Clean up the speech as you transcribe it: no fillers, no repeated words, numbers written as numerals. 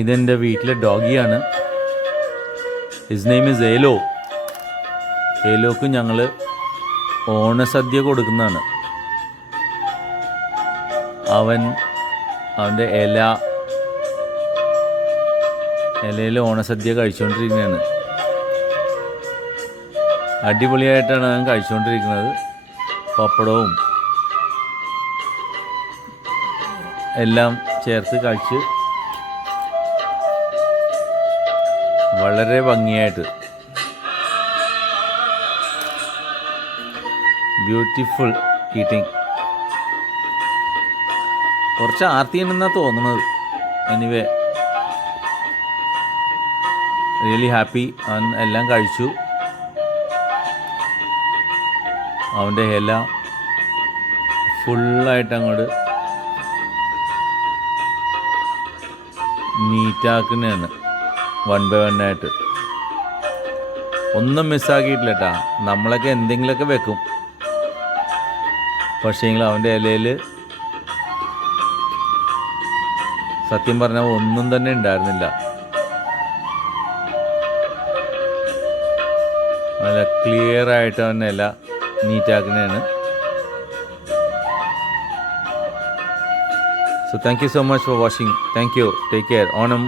ഇതെൻ്റെ വീട്ടിലെ ഡോഗിയാണ്. ഹിസ് നെയിം ഇസ് ഏലോ. ഏലോക്ക് ഞങ്ങൾ ഓണസദ്യ കൊടുക്കുന്നതാണ്. അവൻ്റെ ഇലയിൽ ഓണസദ്യ കഴിച്ചുകൊണ്ടിരിക്കുന്നതാണ്. അടിപൊളിയായിട്ടാണ് അവൻ കഴിച്ചുകൊണ്ടിരിക്കുന്നത്. പപ്പടവും എല്ലാം ചേർത്ത് കഴിച്ച് വളരെ ഭംഗിയായിട്ട് ബ്യൂട്ടിഫുൾ ഈറ്റിംഗ്. കുറച്ച് ആർത്തിയുണ്ടെന്നാണ് തോന്നുന്നത്. Anyway really happy. അവൻ എല്ലാം കഴിച്ചു. അവൻ്റെ ഇല ഫുള്ളായിട്ട് അങ്ങോട്ട് നീറ്റാക്കുന്നതാണ്, 1 by 1 ആയിട്ട്. ഒന്നും മിസ്സാക്കിയിട്ടില്ല കേട്ടാ. നമ്മളൊക്കെ എന്തെങ്കിലുമൊക്കെ വെക്കും, പക്ഷേങ്കിൽ അവൻ്റെ ഇലയിൽ സത്യം പറഞ്ഞാൽ ഒന്നും തന്നെ ഉണ്ടായിരുന്നില്ല. നല്ല ക്ലിയറായിട്ട് അവൻ്റെ ഇല നീറ്റാക്കുന്നതാണ്. So thank you so much for watching. Thank you. Take care. Onam